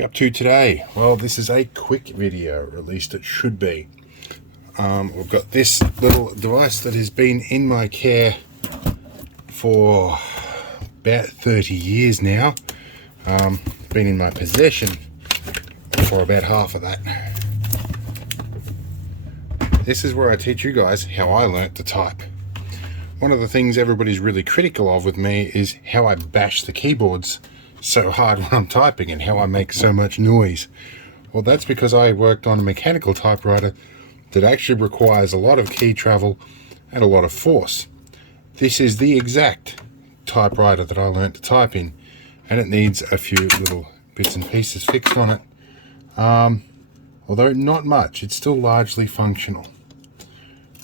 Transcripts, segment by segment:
we up to today? Well, this is a quick video, or at least it should be. We've got this little device that has been in my care for about 30 years now. Been in my possession for about half of that. This is where I teach you guys how I learnt to type. One of the things everybody's really critical of with me is how I bash the keyboards so hard when I'm typing and how I make so much noise. Well, that's because I worked on a mechanical typewriter that actually requires a lot of key travel and a lot of force. This is the exact typewriter that I learnt to type in, and it needs a few little bits and pieces fixed on it. Although not much, it's still largely functional.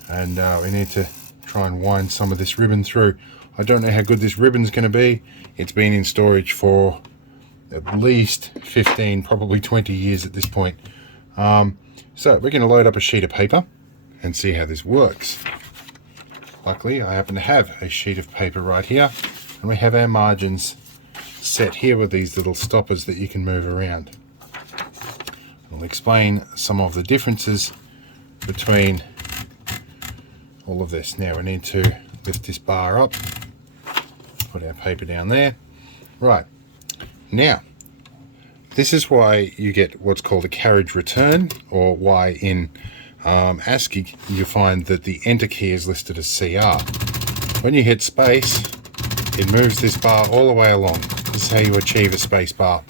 And we need to try and wind some of this ribbon through. I don't know how good this ribbon's going to be. It's been in storage for at least 15, probably 20 years at this point. So we're going to load up a sheet of paper and see how this works. Luckily, I happen to have a sheet of paper right here, and we have our margins set here with these little stoppers that you can move around. I'll explain some of the differences between all of this. Now we need to lift this bar up, put our paper down there. Right, now this is why you get what's called a carriage return, or why in ASCII you find that the enter key is listed as CR. When you hit space, it moves this bar all the way along. This is how you achieve a space bar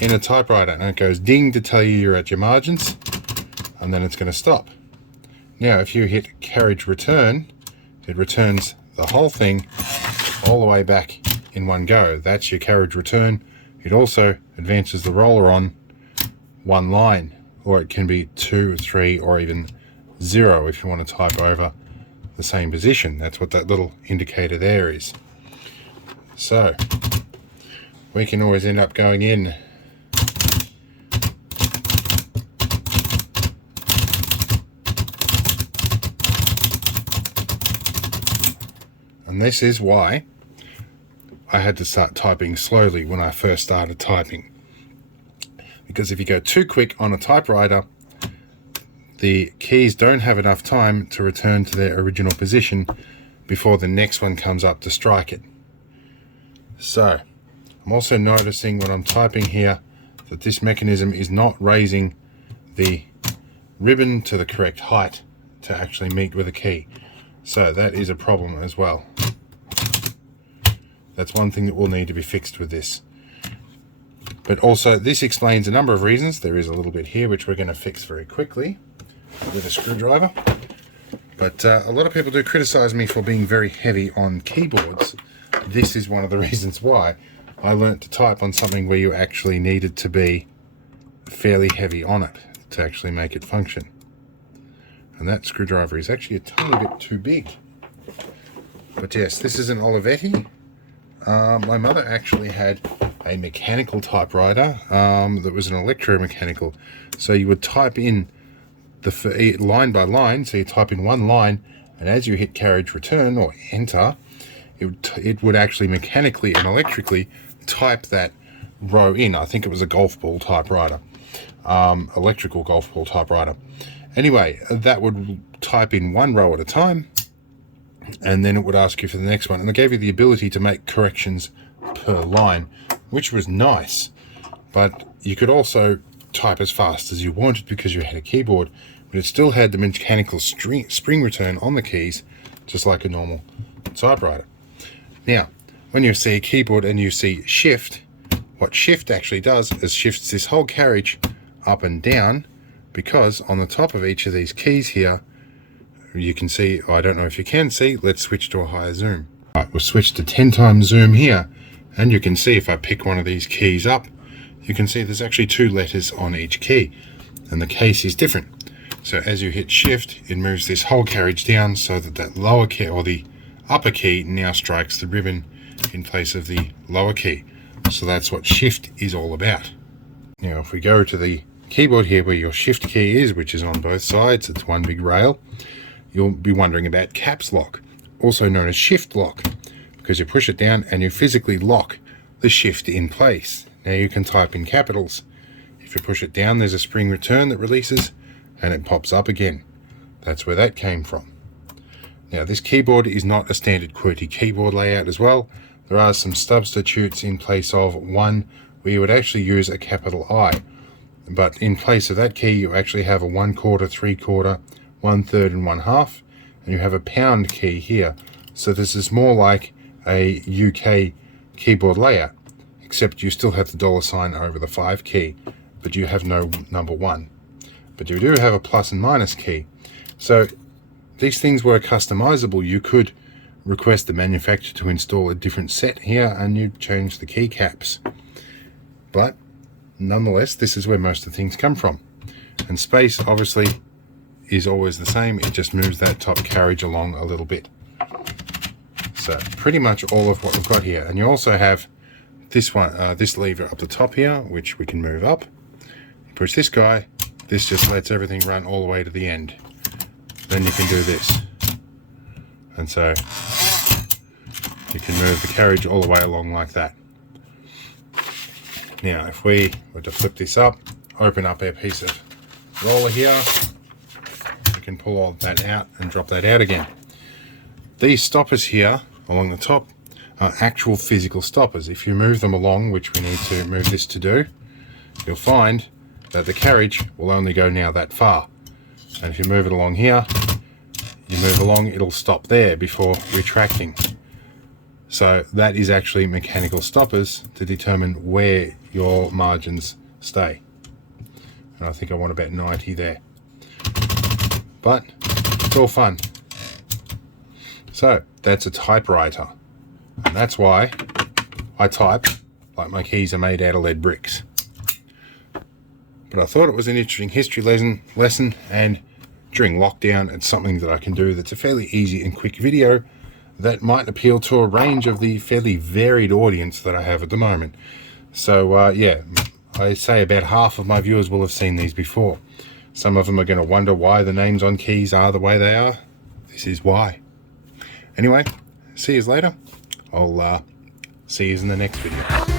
in a typewriter, and it goes ding to tell you you're at your margins, and then it's going to stop. Now if you hit carriage return, it returns the whole thing all the way back in one go. That's your carriage return. It also advances the roller on one line, or it can be 2, 3, or even 0 if you want to type over the same position. That's what that little indicator there is. So we can always end up going in and this is why I had to start typing slowly when I first started typing. Because if you go too quick on a typewriter, the keys don't have enough time to return to their original position before the next one comes up to strike it. So I'm also noticing when I'm typing here that this mechanism is not raising the ribbon to the correct height to actually meet with a key. So that is a problem as well. That's one thing that will need to be fixed with this. But also this explains a number of reasons. There is a little bit here which we're going to fix very quickly with a screwdriver. But a lot of people do criticize me for being very heavy on keyboards. This is one of the reasons why I learnt to type on something where you actually needed to be fairly heavy on it to actually make it function. And that screwdriver is actually a tiny bit too big. But yes, this is an Olivetti. My mother actually had a mechanical typewriter that was an electromechanical. So you would type in the line by line. So you type in one line, and as you hit carriage return or enter, it would actually mechanically and electrically type that row in. I think it was a golf ball typewriter, electrical golf ball typewriter. Anyway, that would type in one row at a time, and then it would ask you for the next one, and it gave you the ability to make corrections per line, which was nice. But you could also type as fast as you wanted because you had a keyboard, but it still had the mechanical spring return on the keys, just like a normal typewriter. Now when you see a keyboard and you see shift, what shift actually does is shifts this whole carriage up and down, because on the top of each of these keys here you can see, I don't know if you can see, let's switch to a higher zoom. Right, we'll switch to 10 times zoom here, and you can see if I pick one of these keys up, you can see there's actually 2 letters on each key, and the case is different. So as you hit shift, it moves this whole carriage down so that that lower key, or the upper key, now strikes the ribbon in place of the lower key. So that's what shift is all about. Now if we go to the keyboard here where your shift key is, which is on both sides, it's one big rail, you'll be wondering about caps lock, also known as shift lock, because you push it down and you physically lock the shift in place. Now you can type in capitals. If you push it down, there's a spring return that releases and it pops up again. That's where that came from. Now this keyboard is not a standard QWERTY keyboard layout as well. There are some substitutes in place of one where you would actually use a capital I. But in place of that key, you actually have a 1/4, 3/4, 1/3 and 1/2. And you have a pound key here. So this is more like a UK keyboard layout, except you still have the $ over the 5 key, but you have no number 1. But you do have a plus and minus key. So these things were customizable. You could request the manufacturer to install a different set here and you'd change the keycaps. But nonetheless, this is where most of the things come from. And space obviously is always the same. It just moves that top carriage along a little bit. So pretty much all of what we've got here. And you also have this one, this lever up the top here, which we can move up. You push this guy, this just lets everything run all the way to the end. Then you can do this. And so you can move the carriage all the way along like that. Now, if we were to flip this up, open up our piece of roller here, we can pull all that out and drop that out again. These stoppers here along the top are actual physical stoppers. If you move them along, which we need to move this to do, you'll find that the carriage will only go now that far. And if you move it along here, you move along, it'll stop there before retracting. So that is actually mechanical stoppers to determine where your margins stay. And I think I want about 90 there. But it's all fun. So that's a typewriter. And that's why I type like my keys are made out of lead bricks. But I thought it was an interesting history lesson, and during lockdown it's something that I can do that's a fairly easy and quick video that might appeal to a range of the fairly varied audience that I have at the moment. So yeah, I say about half of my viewers will have seen these before. Some of them are going to wonder why the names on keys are the way they are. This is why. Anyway, see you later. I'll see you in the next video.